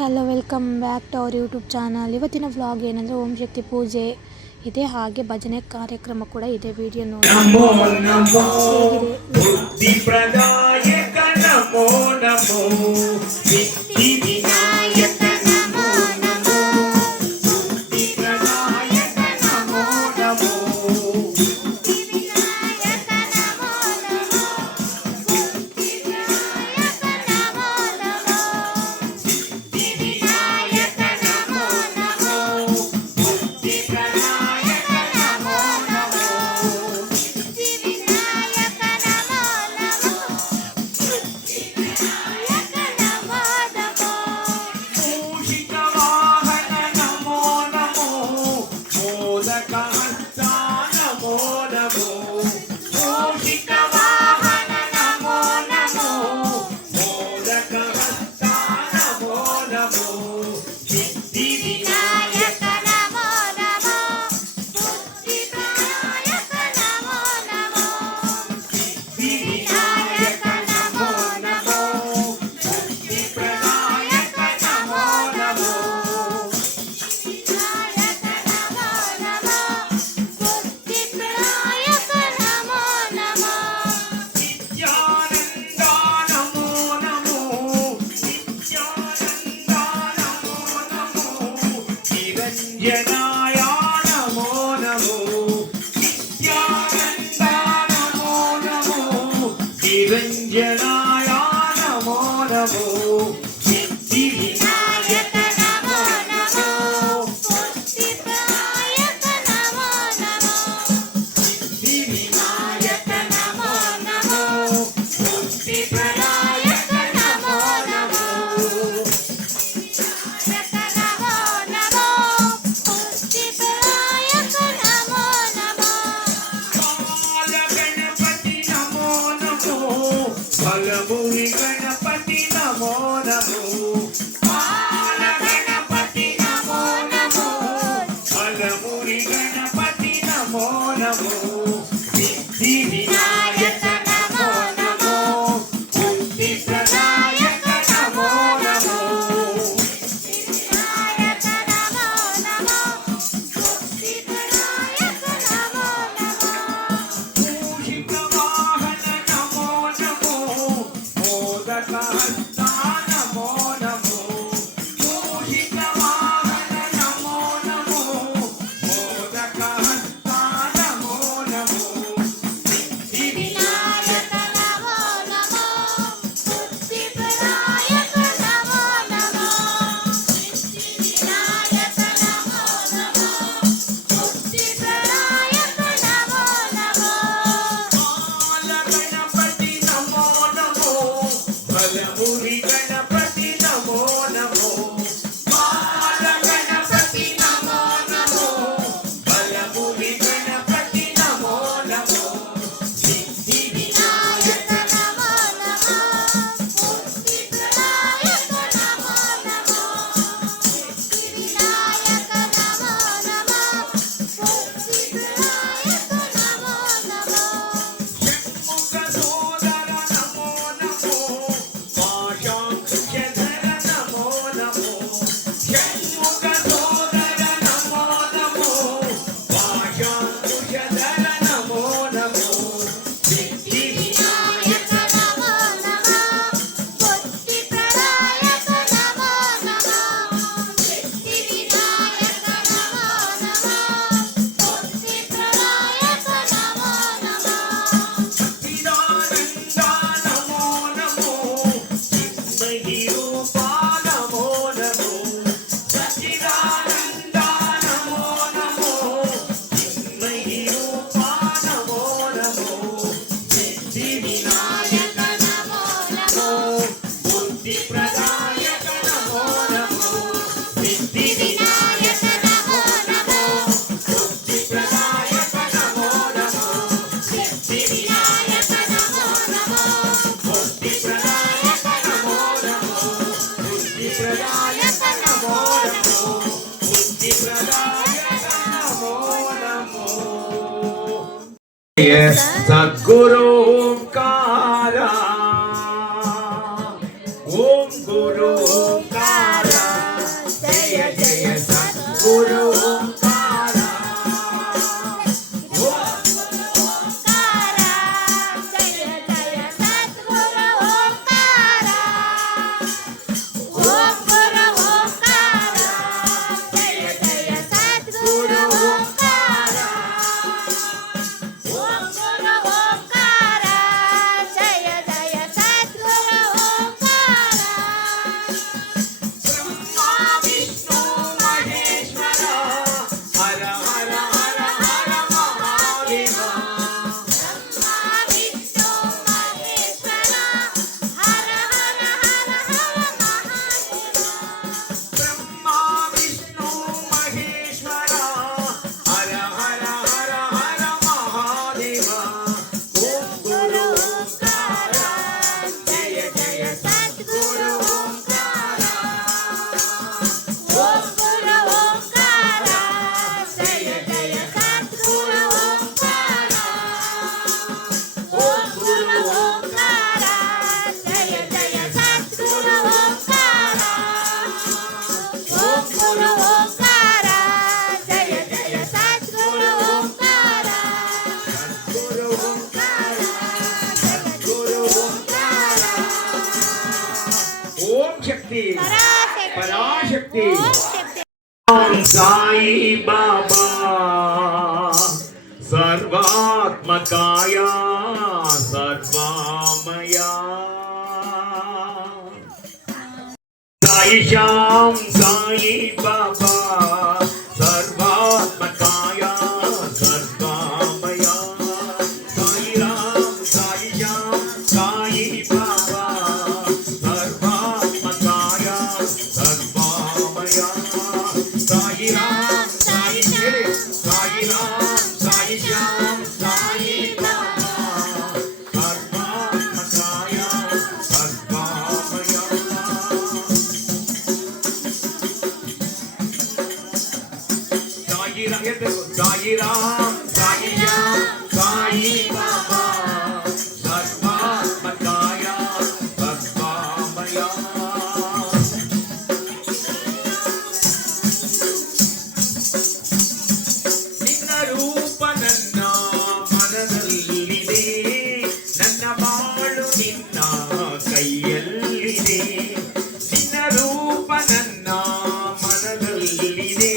Hello welcome back to our YouTube channel. ಇವತ್ತಿನ vlog ಏನಂದರೆ ಓಂ ಶಕ್ತಿ ಪೂಜೆ ಇದೆ, ಹಾಗೆ ಭಜನೆ ಕಾರ್ಯಕ್ರಮ ಕೂಡ ಇದೆ. ವಿಡಿಯೋ ನೋಡಿ ಹೇಗಿದೆ. निरंजनाय नमो नमो सिद्धिविनायक नमो नमो बुद्धिप्रदायक नमो नमो सिद्धिविनायक नमो नमो बुद्धिप्रदायक नमो नमो विनायक नमो नमो बुद्धिप्रदायक नमो नमो काल गणपति नमो नमो बलभूमि गणपति नमो नमो बाल गणपति नमो नमो बलभूमि गणपति नमो नमो सिद्धि विनायक नमो नमो बुद्धि प्रदायक नमो नमो विनायक नमो नमो बुद्धि प्रदायक नमो नमो मूषिक वाहन नमो नमो मोदक हस्ता नमो नमो मूषिक वाहन नमो नमो मोदक हस्ता नमो नमो सिद्धि विनायक नमो नमो बुद्धि प्रदायक नमो नमो सिद्धि विनायक नमो नमो बुद्धि प्रदायक नमो नमो बाल गणपति नमो नमो बलभूमि गणपति नमो नमो बाल गणपति नमो नमो बलभूमि गणपति नमो नमो सिद्धि विनायक नमो नमो बुद्धि प्रदायक नमो नमो सिद्धि विनायक नमो नमो बुद्धि प्रदायक नमो नमो षण्मुख सोदर नमो नमो पाशाङ्कुशधर नमो नमो षण्मुख सोदर नमो नमो पाशाङ्कुशधर नमो नमो सिद्धि विनायक नमो नमो बुद्धि प्रदायक नमो नमो सिद्धि विनायक नमो नमो बुद्धि प्रदायक नमो नमो सच्चिदानन्दा नमो नमो चिन्मयी रूपा नमो नमो सच्चिदानन्दा नमो नमो चिन्मयी रूपा नमो नमो सिद्धि विनायक नमो नमो बुद्धि प्रदायक नमो नमो सिद्धि विनायक नमो नमो बुद्धि प्रदायक नमो नमो सिद्धि विनायक नमो नमो बुद्धि प्रदायक नमो नमो बुद्धि प्रदायक नमो नमो बुद्धि प्रदायक नमो नमो सद्गुरु ओंकार ओम गुरु ओंकार పరాశక్తి ఓం సాయి బాబా సర్వాత్మకాయ సర్వామయా సాయి శ్యాం సాయి బాబా సర్వాత్మకాయ సర్వామయా సాయి రామ్ సాయి శ్యాం సాయి బాబా సర్వాత్మకాయ సర్వామయా సాయి రామ్ సాయి సాయి రామ్ సాయి శ్యాం సాయి బాబా సర్వాత్మకాయ సర్వామయా సాయి రామ్ సాయి శ్యామ్ సాయి బాబా సర్వాత్మకాయ సర్వామయా ನಿನ್ನ ರೂಪ ನನ್ನ ಮನದಲ್ಲಿದೆ ನನ್ನ ಬಾಳು ನಿನ್ನ ಕೈಯಲ್ಲಿದೆ ನಿನ್ನ ರೂಪ ನನ್ನ ಮನದಲ್ಲಿದೆ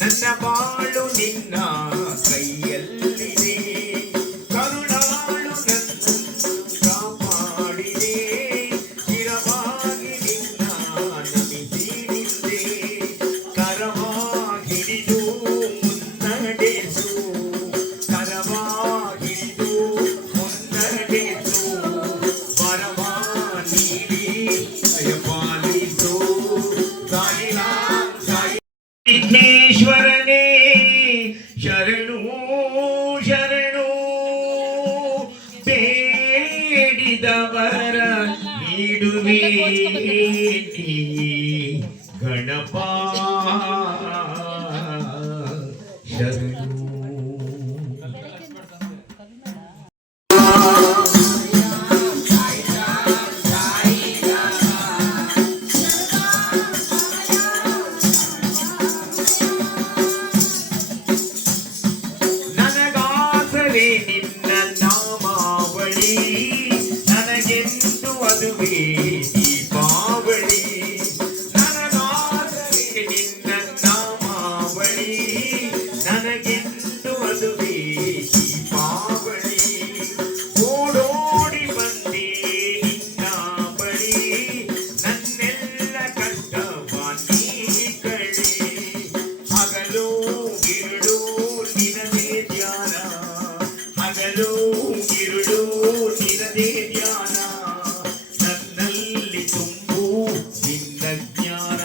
ನನ್ನ ಬಾಳು ನಿನ್ನ ಕೈಯಲ್ಲಿದೆ ಕರುಣಾಳು ನನ್ನನ್ನು ಕಾಪಾಡಿದೆ ಚಿರವಾಗಿ ನಿನ್ನ ನಮಿಸಿದೆ ಕರವಾ ಹಿಡಿದು ಮುನ್ನಡೆಸು ಕರವಾ ಹಿಡಿದು ಮುನ್ನಡೆಸು ವರವಾ ನೀಡಿ ದಯಪಾಲಿಸು ಸಾಯಿ ರಾಮ್ ಸಾಯಿ ವಿಘ್ನೇಶ್ವರನೇ ಶರಣು ಶರಣು ಬೇಡಿದವರ ನೀಡುವೆ ನೀ ಗಣಪ ಶರಣು ನನಗಾಸರೆ ನಿನ್ನ ನಾಮಾವಳಿ ನನಗೆಂದು ಅದುವೇ ದೀಪಾವಳಿ ನನಗಾಸರೆ ನಿನ್ನ ನಾಮಾವಳಿ ನನಗೆಂದು ಅದುವೇ ದೀಪಾವಳಿ ಓಡೋಡಿ ಬಂದೆ ನಿನ್ನ ಬಳಿ ನನ್ನೆಲ್ಲ ಕಷ್ಟವ ನೀ ಕಳೆ ಹಗಲು ಇರುಳು ನಿನದೇ ಧ್ಯಾನ ಹಗಲು ಇರುಳು ನಿನದೇ ಧ್ಯಾನ ನನ್ನಲ್ಲಿ ತುಂಬು ನಿನ್ನ ಜ್ಞಾನ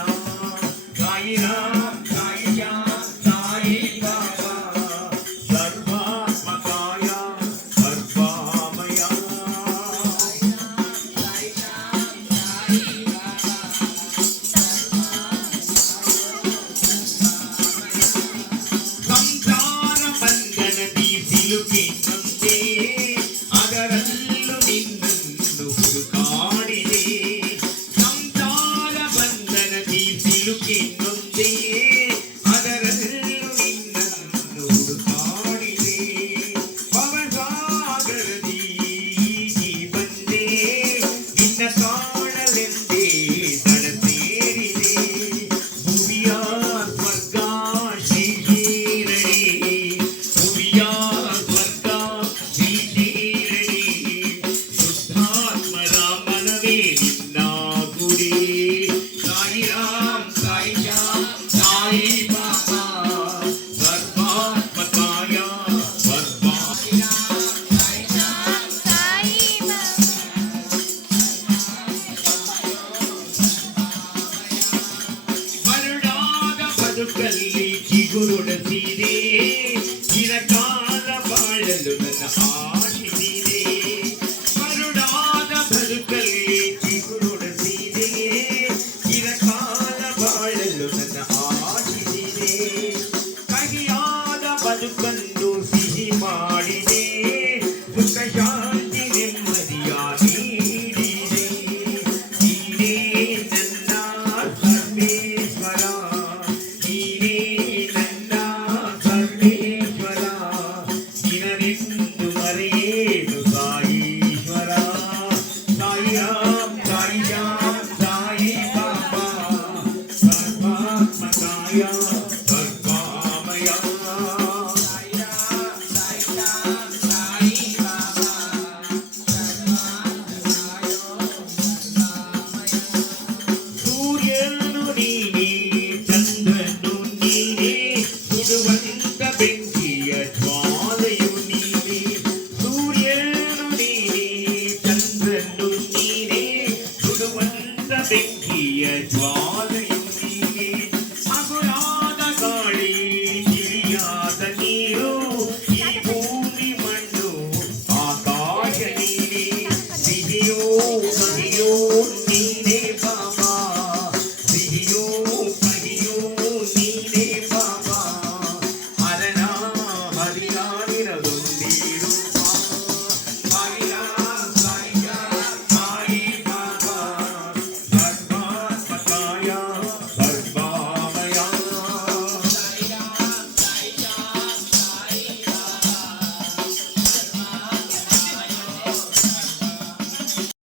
ಸಾಯಿ ರಾಮ್ ಸಾಯಿ ಶ್ಯಾಮ್ ಸಾಯಿ ಬಾಬಾ ಸರ್ವಾತ್ಮಕಾಯ ಸರ್ವಾಮಯ ಸಂಸಾರ ಬಂಧನದಿ ಸಿಲುಕಿನಂತೆ ಅದರಲ್ಲೂ ನಿನ್ನನ್ನು ಹುಡುಕಾಡಿದೆ ಸಂಸಾರ ಬಂಧನದಿ ಸಿಲುಕಿನಂತೆ ಅದರಲ್ಲೂ ನಿನ್ನನ್ನು ಹುಡುಕಾಡಿದೆ ಭವಸಾಗರದಿ ಈಗಿ ಬಂದೆ ನಿನ್ನ ಕಾಣಲೆಂದೇ ದಡ ಸೇರಿದೆ ಭುವಿಯ ಸ್ವರ್ಗ ಶ್ರೀ ಶೀರಡಿ ಭುವಿಯ ಸ್ವರ್ಗ ಶ್ರೀ ಶೀರಡಿ ಶುದ್ಧಾತ್ಮರ ಮನವೇ ನಿನ್ನ ಗುಡಿ ಸಾಯಿ ರಾಮ್ ಸಾಯಿ ಶ್ಯಾಮ್ ಸಾಯಿ ಬಾಬಾ ಸರ್ವಾತ್ಮಕಾಯ ಸರ್ವಾ ಬರುಡಾದ ಬದುಕಲ್ಲಿ ಚಿಗುರುಡಸಿದೆ